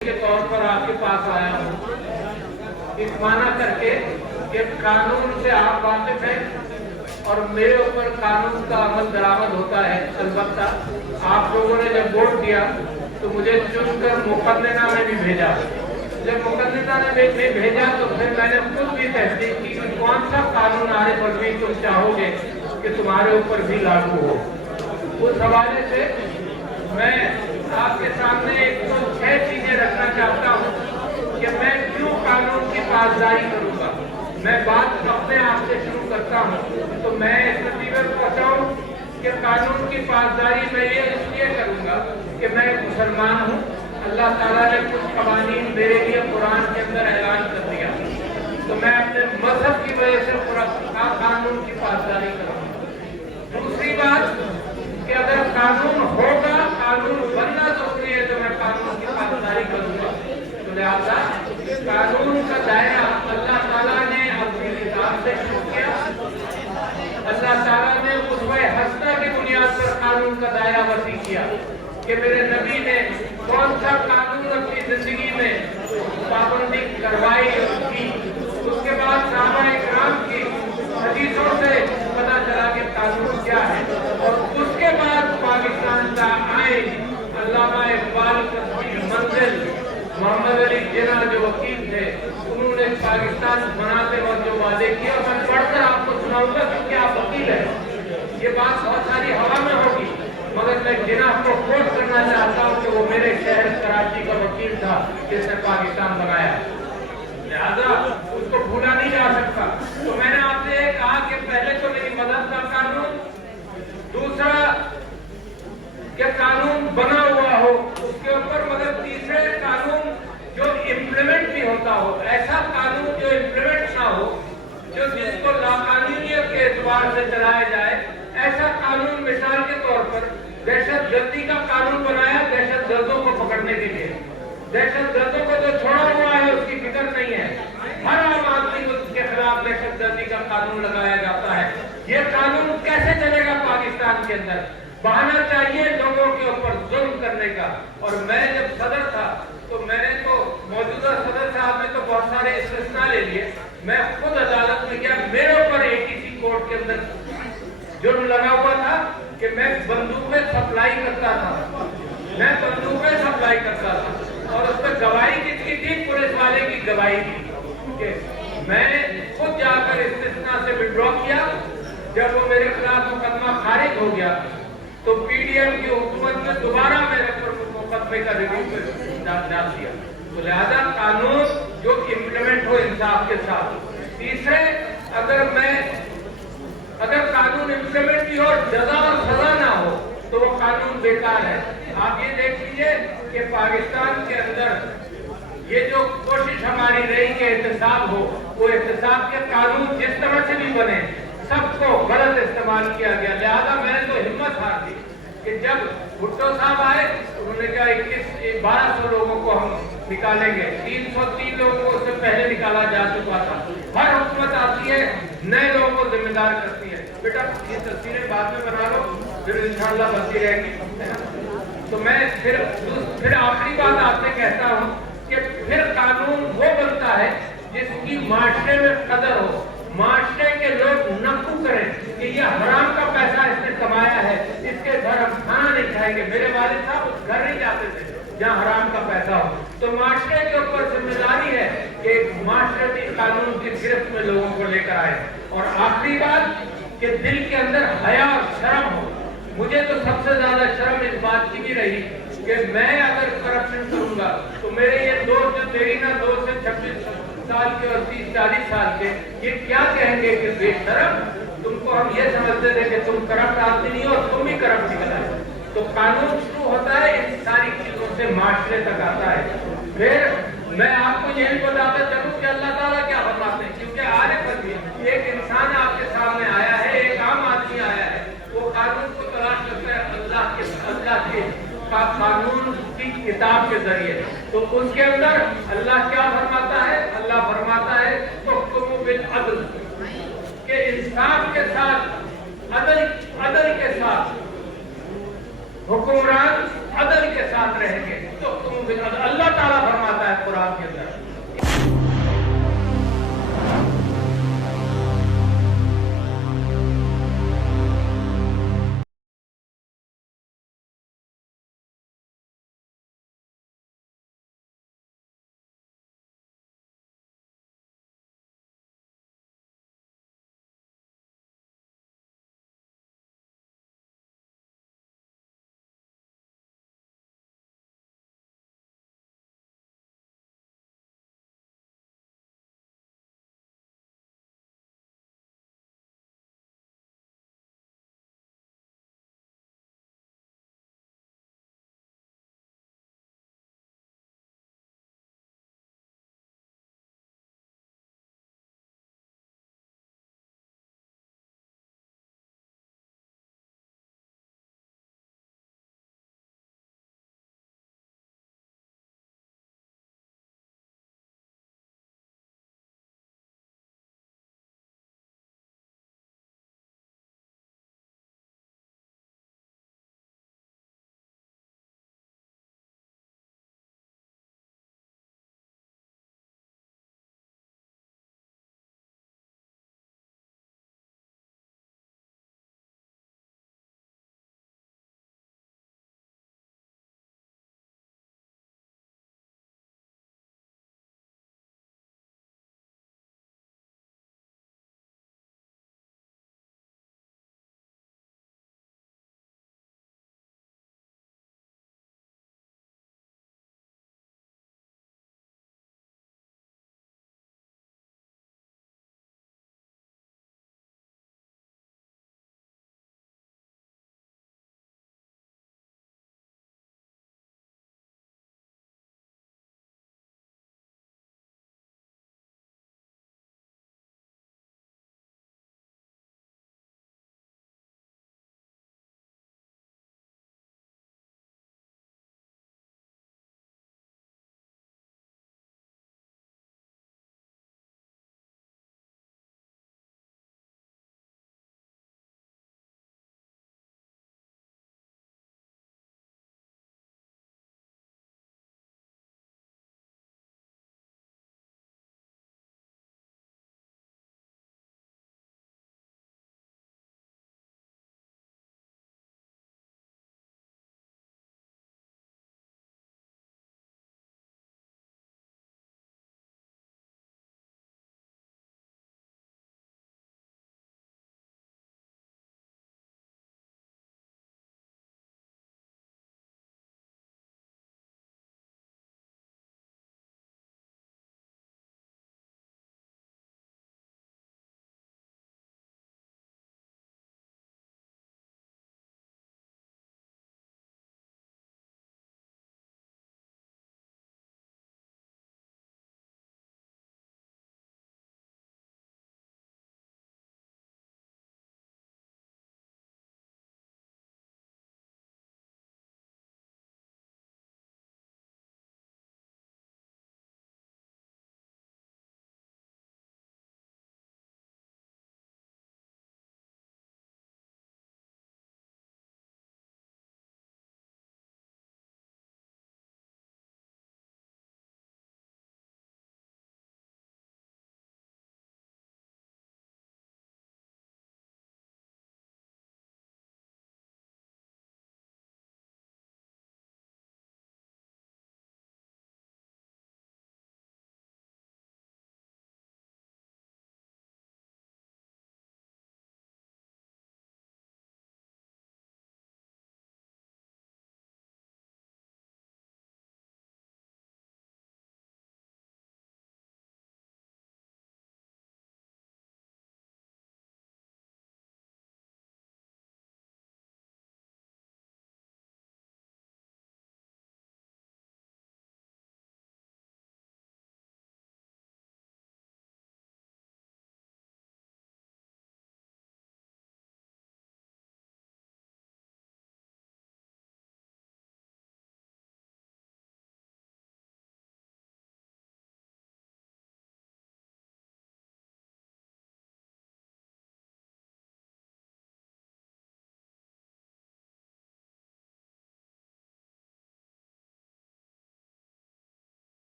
کے طور پر آپ کے پاس آیا ہوں اس معنی کر کے کہ قانون سے آپ واقف ہیں اور میرے اوپر قانون کا عمل درآمد ہوتا ہے۔ البتہ آپ لوگوں نے جب ووٹ دیا تو مجھے چن کر مقننہ میں بھی بھیجا۔ جب مقننہ نے بھی بھیجا تو پھر میں نے خود بھی تحقیق کی کہ کون سا قانون عارف الوی تم چاہو گے کہ تمہارے اوپر بھی لاگو ہو۔ اس حوالے سے میں آپ کے سامنے ایک تو 6 چیزیں رکھنا چاہتا ہوں کہ میں کیوں قانون کی پاسداری کروں گا۔ میں بات اپنے آپ سے شروع کرتا ہوں تو میں اس نتیجے پر پہنچا ہوں کہ قانون کی پاسداری میں یہ اس لیے کروں گا کہ میں ایک مسلمان ہوں۔ اللہ تعالیٰ نے کچھ قوانین میرے لیے قرآن کے اندر اعلان کر دیا تو میں اپنے مذہب کی وجہ سے قانون کی پاسداری کروں گا۔ دوسری بات کہ اگر قانون ہوگا، قانون بننا ضروری ہے تو میں قانون کی پاسداری کروں گا۔ تو لہٰذا قانون کا دائرہ اللہ تعالیٰ نے اپنی کتاب سے شروع کیا۔ اللہ تعالیٰ نے اسوہ حسنہ کی بنیاد پر قانون کا دائرہ وسیع کیا کہ میرے نبی نے کون سا قانون اپنی زندگی میں پابندی کروائی اور کی۔ اس کے بعد صحابہ کرام کی حدیثوں سے پتہ چلا کہ قانون کیا ہے، اور اس کے بعد پاکستان کا آئین علامہ اقبال کی منزل محمد علی جناح جو وکیل تھے انہوں نے پاکستان بناتے وقت جو وعدے کیا میں پڑھ کر آپ کو سناؤں گا کیونکہ آپ وکیل ہیں۔ یہ بات بہت ساری ہوا میں ہوگی مگر میں جناح کو کوٹ کرنا چاہتا ہوں کہ وہ میرے شہر کراچی کا وکیل تھا جس نے پاکستان بنایا، لہذا اس کو بھولا نہیں جا سکتا۔ تو میں نے آپ سے کہا کہ پہلے تو میری مذہب کا قانون، دوسرا کہ قانون بنا ہوا ہو اس کے اوپر، مگر تیسرے قانون جو امپلیمنٹ بھی ہوتا ہو، ایسا قانون جو امپلیمنٹ نہ ہو، جو جس کو لاقانونیت کے اعتبار سے چلایا جائے، ایسا قانون مثال کے طور پر دہشت گردی کا قانون بنایا دہشت گردوں کو پکڑنے کے لیے۔ دہشت گردوں کو جو چھوڑا ہوا ہے اس کی فکر نہیں ہے، ہر عام آدمی کو اس کے خلاف دہشت گردی کا قانون لگایا جاتا ہے۔ یہ قانون کیسے چلے گا پاکستان کے اندر؟ بہانا چاہیے لوگوں کے اوپر ظلم کرنے کا۔ اور میں جب صدر تھا تو میں نے تو موجودہ صدر صاحب نے تو بہت سارے استثناء لے لیے، میں خود عدالت میں گیا، میرے اوپر ATC کورٹ کے اندر جرم لگا ہوا تھا کہ میں بندوقیں سپلائی کرتا تھا، اور اس پہ گواہی کس کی تھی؟ پولیس والے کی گواہی تھی کہ میں نے خود جا کر استثناء سے وڈرا کیا۔ جب وہ میرے خلاف مقدمہ خارج ہو گیا تو PDM کی حکومت نے دوبارہ میرے پر مقدمے کا ریویو ڈال دیا۔ تو لہذا قانون جو امپلیمنٹ ہو انصاف کے ساتھ۔ تیسرے، اگر قانون امپلیمنٹ کی اور جزا اور سزا نہ ہو تو وہ قانون بیکار ہے۔ آپ یہ دیکھ لیجئے کہ پاکستان کے اندر یہ جو کوشش ہماری رہی کہ احتساب ہو، وہ احتساب کے قانون جس طرح سے بھی بنے سب کو غلط استعمال کیا گیا۔ لہذا میں نے تو ہمت ہار دی کہ جب بھٹو صاحب آئے انہوں نے کہا 1200 لوگوں کو ہم نکالیں گے، 303 لوگوں کو اس سے پہلے نکالا جا چکا تھا۔ ہر حکومت آتی ہے نئے لوگوں کو ذمہ دار کرتی ہے، بیٹا یہ تصویریں بعد میں بنا لو پھر انشاءاللہ بنتی رہے گی۔ تو میں پھر آخری بات آپ سے کہتا ہوں کہ پھر قانون وہ بنتا ہے جس کی معاشرے میں قدر ہو، معاشرے کے لوگ نقو کریں کہ یہ حرام کا پیسہ اس نے کمایا ہے، اس کے گھر ہم کھانا نہیں کھائیں گے۔ میرے والد صاحب اس گھر نہیں جاتے تھے جہاں حرام کا پیسہ ہو۔ تو معاشرے کے اوپر ذمہ داری ہے کہ ایک معاشرتی قانون کی گرفت میں لوگوں کو لے کر آئے۔ اور آخری بات کہ دل کے اندر حیا اور شرم ہو۔ مجھے تو سب سے زیادہ شرم اس بات کی بھی رہی کہ میں اگر کرپشن کروں گا تو میرے یہ دوست جو دیرینہ دوست ہیں 26 سال کے اور 30-40 سال کے، یہ کیا کہیں گے کہ بے شرم، تم کو ہم یہ سمجھتے تھے کہ تم کرپٹ آدمی نہیں ہو اور تم بھی کرپٹ نکل آئے۔ تو قانون شروع ہوتا ہے ان ساری چیزوں سے، معاشرے تک آتا ہے۔ پھر میں آپ کو یہ بھی بتاتا چلوں کہ اللہ تعالیٰ کیا فرماتے ہیں، کیونکہ عارف آدمی ایک انسان آپ کے سامنے آیا ہے، ایک عام آدمی آیا ہے، وہ قانون کو تلاش کرتا ہے اللہ کے قانون کی کتاب کے ذریعے۔ تو اس کے اندر اللہ کیا فرماتا ہے؟ اللہ فرماتا ہے تحکموا بالعدل، کہ انصاف کے ساتھ، عدل کے ساتھ حکمران عدل کے ساتھ رہیں گے۔ تحکموا بالعدل، اللہ تعالیٰ